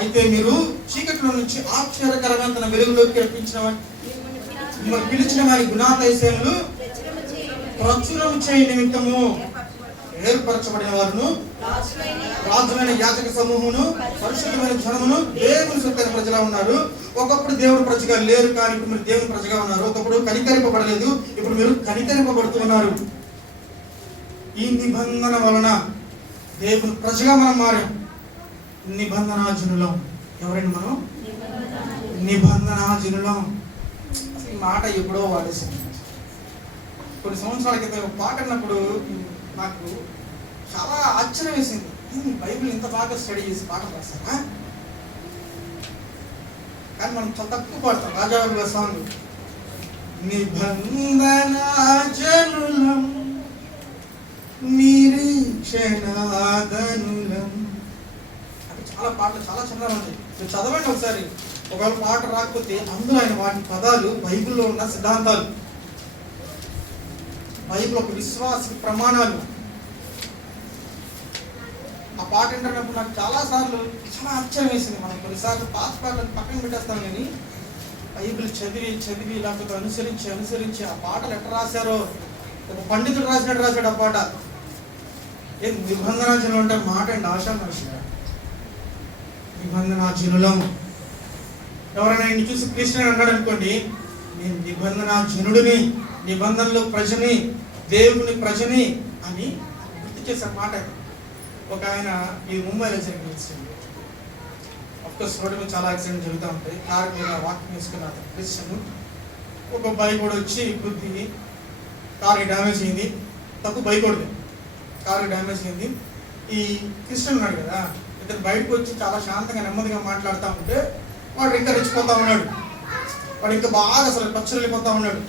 అయితే మీరు చీకట్లో నుంచి ఆశ్చర్యకరమైన తన వెలుగులోకి మిమ్మల్ని పిలిచిన వారి గుణాతిశయములు ప్రచురం చేయ నిమిత్తము ఏర్పరచబడిన వారును, రాజులైన యాజక సమూహమును, పరిశుద్ధమైన జనమును, దేవుని సొత్తైన ప్రజలా ఉన్నారు. ఒకప్పుడు దేవుడు ప్రజగా లేరు, కానీ ఇప్పుడు మీరు దేవుని ప్రజగా ఉన్నారు. ఒకప్పుడు కనికరింపబడలేదు, ఇప్పుడు మీరు కనికరింపబడుతున్నారు. ఈ నిబంధన వలన దేవుని ప్రజగా మనం మారాం. నిబంధనాజనులం. ఎవరైనా మనం నిబంధనాజనులం. అసలు ఈ మాట ఎప్పుడో వాడేసింది. కొన్ని సంవత్సరాల క్రితం ఒక పాట అన్నప్పుడు నాకు చాలా ఆశ్చర్యం వేసింది. బైబిల్ ఇంత బాగా స్టడీ చేసి పాటలు రాస్తారా? కానీ మనం చాలా తక్కువ పాడతాం. రాజావారి సాంగ్, నిబంధనాజనులం నిరీక్షణాదనులం. అంటే చాలా పాటలు చాలా చిన్నగా ఉంటాయి. మీరు చదవండి ఒకసారి. ఒకవేళ పాట రాకపోతే అందులో ఆయన వాటి పదాలు, బైబిల్లో ఉన్న సిద్ధాంతాలు, బైబిల్ ఒక విశ్వాస ప్రమాణాలు. ఆ పాట వింటున్నప్పుడు నాకు చాలాసార్లు చాలా ఆశ్చర్యం వేసింది. మనం కొన్నిసార్లు పాత పాటలను పక్కన పెట్టేస్తాం, కానీ బైబిల్ చదివి లేకపోతే అనుసరించి ఆ పాటలు ఎట్లా రాశారో, ఒక పండితుడు రాసినట్టు రాశాడు ఆ పాట. ఏం నిబంధనాజనులు అంటే మాట అండి, ఆశా మనిషి. నిబంధనాజనులం. ఎవరైనా ఇంటి చూసి క్రిస్టియన్ అన్నాడు అనుకోండి, నేను నిబంధనాజనుడిని, నిబంధనలు ప్రజని, దేవుని ప్రజని అని గుర్తు చేసే మాట. ఒక ఆయన ఈ ముంబైలో జరిగిన ఇన్సిడెంట్. అఫ్కోర్స్ రోడ్డు మీద చాలా యాక్సిడెంట్ జరుగుతూ ఉంటాయి. కారు మీద వాకింగ్ వేసుకున్న అతను క్రిస్టియన్. ఒక బైక్ కూడా వచ్చి గుద్ది కారు డ్యామేజ్ అయింది. తప్పు బైక్ కూడా, కారు డ్యామేజ్ అయింది. ఈ క్రిస్టియన్ ఉన్నాడు కదా, ఇతను బయటకు వచ్చి చాలా శాంతంగా నెమ్మదిగా మాట్లాడుతూ ఉంటే వాడు ఇంకా రెచ్చిపోతూ ఉన్నాడు. వాడు ఇంకా బాగా అసలు పచ్చరిల్లిపోతూ ఉన్నాడు.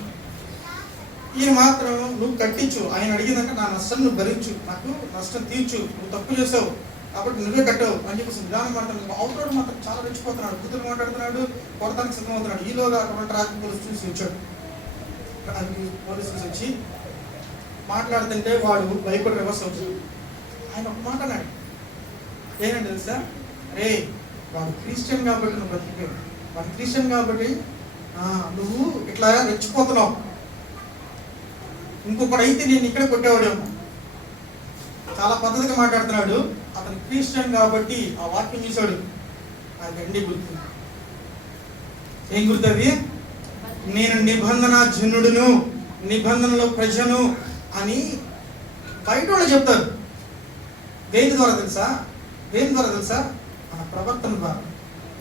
ఈయన మాత్రం నువ్వు కట్టించు, ఆయన అడిగిందంటే నా నష్టం నువ్వు భరించు, నాకు నష్టం తీర్చు, నువ్వు తప్పు చేసావు కాబట్టి నువ్వే కట్టావు అని చెప్పేసి విధానం మాట్లాడుతున్నాడు. అవుతాడు మాత్రం చాలా రెచ్చిపోతున్నాడు, బుద్ధులు మాట్లాడుతున్నాడు, కొడతానికి సిద్ధమవుతున్నాడు. ఈలోగా అటువంటి ట్రాఫిక్ పోలీసు చూసి వచ్చాడు. పోలీసులు వచ్చి మాట్లాడుతుంటే వాడు బైక్ కూడా రివర్స్ అవుతాడు. ఆయన ఒక మాట అన్నాడు, ఏంటంటే తెలుసా, రే వాడు క్రిస్టియన్ కాబట్టి నువ్వు బ్రతికిపోయావు, వాడు క్రిస్టియన్ కాబట్టి నువ్వు ఇట్లా రెచ్చిపోతున్నావు, ఇంకొకడు అయితే నేను ఇక్కడ కొట్టేవాడేమో. చాలా పద్ధతిగా మాట్లాడుతున్నాడు. అతను క్రిస్టియన్ కాబట్టి ఆ వాక్యం చూశాడు. ఆ గండి గుర్తు ఏం గుర్తుంది? నేను నిబంధన జనుడును, నిబంధనలో ప్రజను అని బయట వాళ్ళు చెప్తారు. దేని ద్వారా తెలుసా? మన ప్రవర్తన ద్వారా,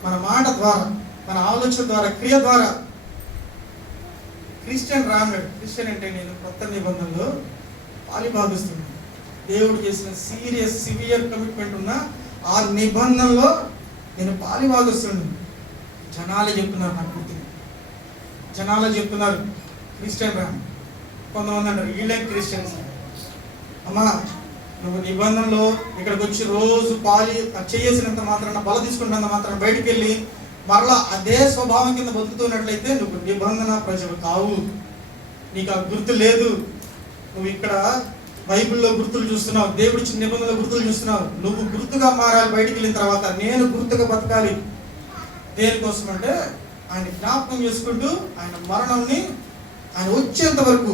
మన మాట ద్వారా, మన ఆలోచన ద్వారా, క్రియ ద్వారా. క్రిస్టియన్ రాన్నాడు. క్రిస్టియన్ అంటే నేను కొత్త నిబంధనలో పాలిభాగిస్తున్నాను, దేవుడు చేసిన సివియర్ కమిట్మెంట్ ఉన్న ఆ నిబంధనలో నేను పాలిభాగస్తుని. జనాలే చెప్తున్నారు నాకు గుర్తుని, జనాలే చెప్తున్నారు క్రిస్టియన్ రా. కొంతమంది అంటారు వీళ్ళే క్రిస్టియన్స్. అమ్మా నువ్వు నిబంధనలో ఇక్కడికి వచ్చి రోజు చేసినంత మాత్రాన బల తీసుకున్నంత మాత్రాన బయటికి వెళ్ళి మరలా అదే స్వభావం కింద బతుకుతున్నట్లయితే నువ్వు నిబంధన ప్రజలు కావు. నీకు ఆ గుర్తు లేదు. నువ్వు ఇక్కడ బైబిల్లో గుర్తులు చూస్తున్నావు, దేవుడి ఇచ్చిన నిబంధనలో గుర్తులు చూస్తున్నావు. నువ్వు గుర్తుగా మారాలి. బయటికి వెళ్ళిన తర్వాత నేను గుర్తుగా బతకాలి. దేనికోసం అంటే ఆయన జ్ఞాపకం చేసుకుంటూ ఆయన మరణంని ఆయన వచ్చేంత వరకు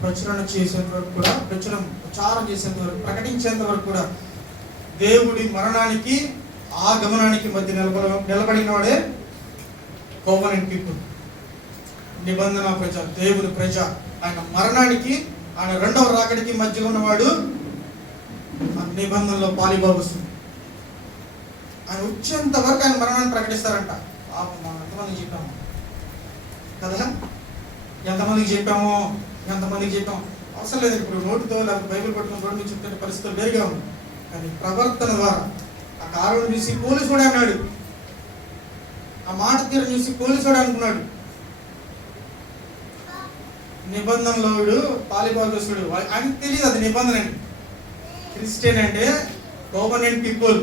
ప్రచురణ చేసేంత వరకు కూడా, ప్రచారం చేసేంత వరకు, ప్రకటించేంత వరకు కూడా దేవుడి మరణానికి ఆ గమనానికి మధ్య నిలబడిన వాడే కోవనెంట్ పీపుల్, నిబంధన ప్రజ, దేవుని ప్రజ. ఆయన మరణానికి ఆయన రెండవ రాకడికి మధ్య ఉన్నవాడు ఆ నిబంధనలో పాలిభాగస్తుడు. ఆయన వచ్చేంత వరకు ఆయన మరణాన్ని ప్రకటిస్తారంట. పాపం మనం ఎంతమందికి చెప్పాము కదా, ఎంతమందికి చెప్పాము. అవసరం లేదు. ఇప్పుడు నోటితో లేకపోతే బైబిల్ పట్టుకుని రోడ్డు చెప్తున్న పరిస్థితులు వేరుగా ఉంది. కానీ ప్రవర్తన ద్వారా ఆ కారుని చూసి పోలీసు కూడా అన్నాడు, ఆ మాట తీరు చూసి పోలీసు కూడా అనుకున్నాడు. నిబంధనలోడు పాలిభాగస్తుడు. ఆయనకు తెలియదు అది నిబంధన అండి. క్రిస్టియన్ అంటే కోవనెంట్ పీపుల్,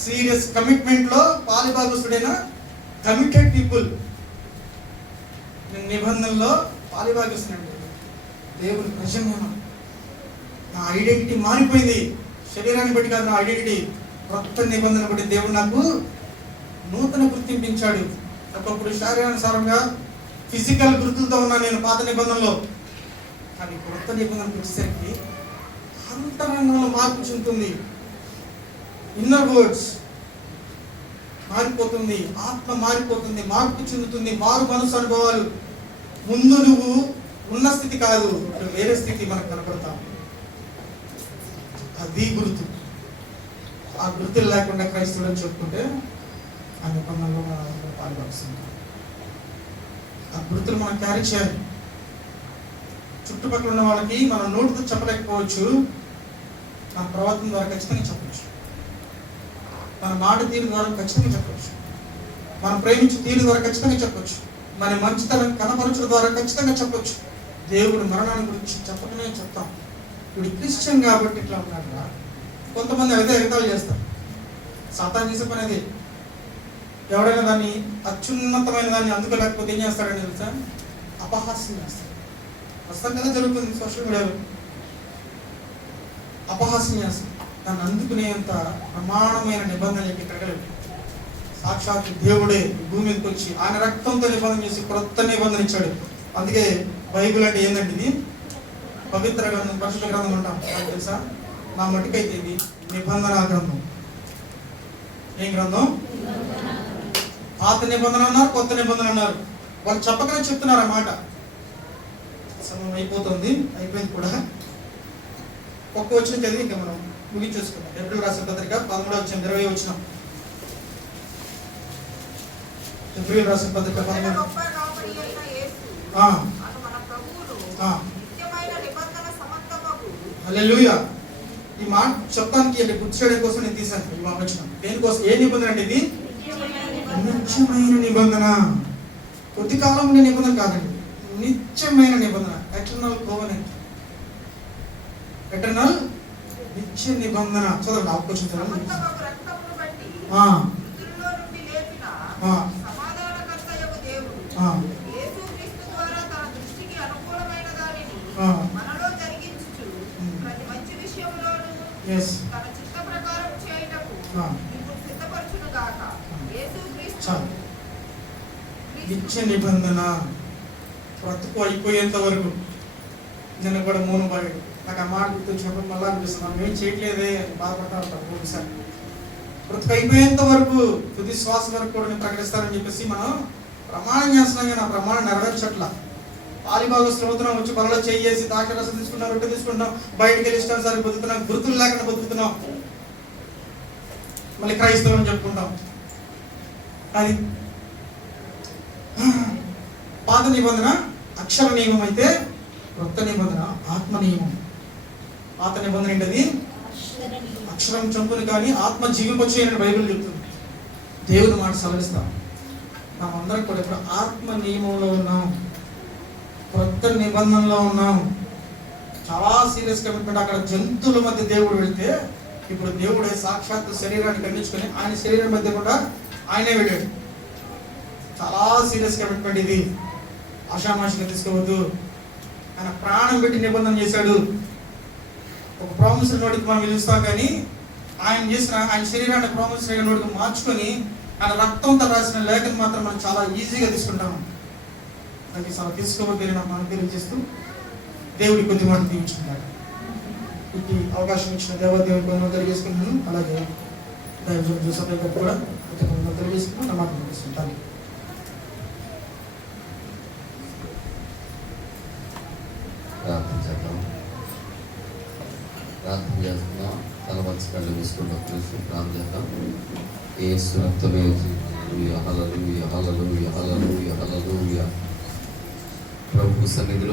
సీరియస్ కమిట్మెంట్ లో పాలిభాగస్తుడైన కమిటెడ్ పీపుల్. నిబంధనలో పాలిభాగస్తుడండి. దేవుని ప్రజలను నా ఐడెంటిటీ మారిపోయింది. శరీరాన్ని బట్టి కాదు నా ఐడెంటిటీ, కొత్త నిబంధన బట్టి దేవుడు నాకు నూతన గుర్తింపించాడు. ఒకప్పుడు శారీరానుసారంగా ఫిజికల్ గుర్తులతో ఉన్నా నేను పాత నిబంధనలో. కానీ కొత్త నిబంధనకు వచ్చేసరికి అంతరంగంలో మార్పు చెందుతుంది. ఇన్నర్ వర్డ్స్ మారిపోతుంది, ఆత్మ మారిపోతుంది, మార్పు చెందుతుంది, మారు మనసు అనుభవాలు. ముందు నువ్వు ఉన్న స్థితి కాదు, వేరే స్థితి మనకు కనపడతాం. అది గుర్తు. ఆ గుర్తులు లేకుండా క్రైస్తవులు అని చెప్పుకుంటే ఆ నిబంధనలో మనం పాల్గొస్తుంది. ఆ గుర్తులు మనం క్యారీ చేయాలి. చుట్టుపక్కల ఉన్న వాళ్ళకి మనం నోటితో చెప్పలేకపోవచ్చు, మన ప్రవర్తన ద్వారా ఖచ్చితంగా చెప్పవచ్చు, మన మాట తీరు ద్వారా ఖచ్చితంగా చెప్పవచ్చు, మనం ప్రేమించే తీరు ద్వారా ఖచ్చితంగా చెప్పవచ్చు, మన మంచితనం కనపరచడం ద్వారా ఖచ్చితంగా చెప్పవచ్చు. దేవుడు మరణాన్ని గురించి చెప్పకనే చెప్తాం. ఇప్పుడు క్రిస్టియన్ కాబట్టి ఇట్లా ఉన్నాడు. కొంతమంది అయితే ఎగతాళి చేస్తారు. సాతాను చేసే పని అది. ఎవడైనా దాన్ని అత్యున్నతమైన దాన్ని అందుకోలేకపోతే ఏం చేస్తాడని తెలుసా? అపహాస్యం చేస్తాడు. ప్రస్తుతం కదా జరుగుతుంది సోషల్ మీడియాలో. అపహాస్యం చేస్తాడు. దాన్ని అందుకునేంత ప్రమాణమైన నిబంధనలకి కడగలేదు. సాక్షాత్ దేవుడే భూమి మీదకి వచ్చి ఆయన రక్తంతో నిబంధన చేసి కొత్త నిబంధన ఇచ్చాడు. అందుకే బైబిల్ అంటే ఏంటంటే ఇది పవిత్ర గ్రంథం, పరిశుద్ధ గ్రంథం అంటాం. తెలుసా? నా మటుకైతే ఇది నిబంధన గ్రంథం. ఏం గ్రంథం? పాత నిబంధన అన్నారు, కొత్త నిబంధన అన్నారు. వాళ్ళు చెప్పకనే చెప్తున్నారు ఆ మాట. సమయం అయిపోయింది కూడా. ఒక్క వచ్చిన చదివి ఇంకా మనం ముగించేసుకున్నాం. ఏప్రిల్ రాసిన పత్రిక 13 వచ్చిన ఏప్రిల్ రాసిన పత్రిక 13. హల్లెలూయా. ఈ మాట చెప్తానికి అంటే గుర్తు చేయడం కోసం నేను తీసాను ఈ మాట వచ్చిన. దేనికోసం? ఏ నిబంధన అంటే ఇది? నిత్యమైన నిబంధన. కొద్ది కాలం ఉండే నిబంధన కాదండి, నిత్యమైన నిబంధన. ఎటర్నల్ కోవెనెంట్, ఎటర్నల్ నిత్య నిబంధన. చదవండి, అవకాశం చదవండి. నిత్య నిబంధన బ్రతుకు అయిపోయేంత వరకు. నిన్న కూడా మౌనం బాగాడు. నాకు ఆ మాట గుర్తొచ్చినప్పుడు మళ్ళీ అనిపిస్తుంది, మనం ఏం చేయట్లేదే అని బాధపడతా ఉంటాం ఒకసారి. బ్రతుకు అయిపోయేంత వరకు, తుది శ్వాస వరకు కూడా నేను ప్రకటిస్తానని చెప్పేసి మనం ప్రమాణం చేస్తున్నాం. కానీ ఆ ప్రమాణం నెరవేర్చట్లా. పాలిభాగస్తులు అవుతున్నాం, వచ్చి పనులు చేసి దాక్ష రసం తీసుకుంటాం, రొట్టె తీసుకుంటాం, బయటికి వెళ్ళి ఇష్టానుసారి బతుకుతున్నాం, గుర్తులు లేకుండా బతుకుతున్నాం. మళ్ళీ క్రైస్తవం అని చెప్పుకుంటాం. అది పాత నిబంధన అక్షర నియమం అయితే కొత్త నిబంధన ఆత్మ నియమం. పాత నిబంధన ఏంటది? అక్షరం చంపుని కానీ ఆత్మ జీవింపచేయని బైబిల్ చెప్తుంది. దేవుని మాట సవరిస్తాం. మనమందరం కూడా ఇప్పుడు ఆత్మ నియమంలో ఉన్నాం, కొత్త నిబంధనలో ఉన్నాం. చాలా సీరియస్ కమిట్మెంట్. అక్కడ జంతువుల మధ్య దేవుడు వెళ్తే ఇప్పుడు దేవుడే సాక్షాత్ శరీరాన్ని ఖండించుకొని ఆయన శరీరం మధ్య కూడా ఆయనే వెళ్ళాడు. చాలా సీరియస్ కమిట్మెంట్ ఇది. ఆషామాషిగా తీసుకోవద్దు. ఆయన ప్రాణం పెట్టి నిబంధన చేశాడు. ఒక ప్రామిస్ నోటికి మనం పిలుస్తాం కానీ ఆయన చేసిన ఆయన శరీరాన్ని ప్రామిస్ నోటికి మార్చుకొని ఆయన రక్తంతో రాసిన లేఖను మాత్రం మనం చాలా ఈజీగా తీసుకుంటాం. అది చాలా తీసుకోవద్దని మనం తెలియజేస్తూ దేవుడి కొద్ది మాట దీవించుకుంటాడు. ఇది అవకాశం ఇచ్చిన దేవదేవుడి కొన్ని తెలియజేసుకుంటున్నాను. అలాగే దైవజనుడు జోసఫ్ గారు కూడా తెలియజేసుకున్నాను. నా మాట ముగిస్తుంటాను. ప్రార్థన చేద్దాం. ప్రార్థన చేస్తున్నాం. తల మంచి కళ్ళు మూసుకుంటాం. తెలిసి ప్రార్థన చేద్దాం. యేసు రక్తమే హల్లెలూయా హల్లెలూయా హల్లెలూయా హల్లెలూయా హల్లెలూయా. ప్రభు సన్నిధిలో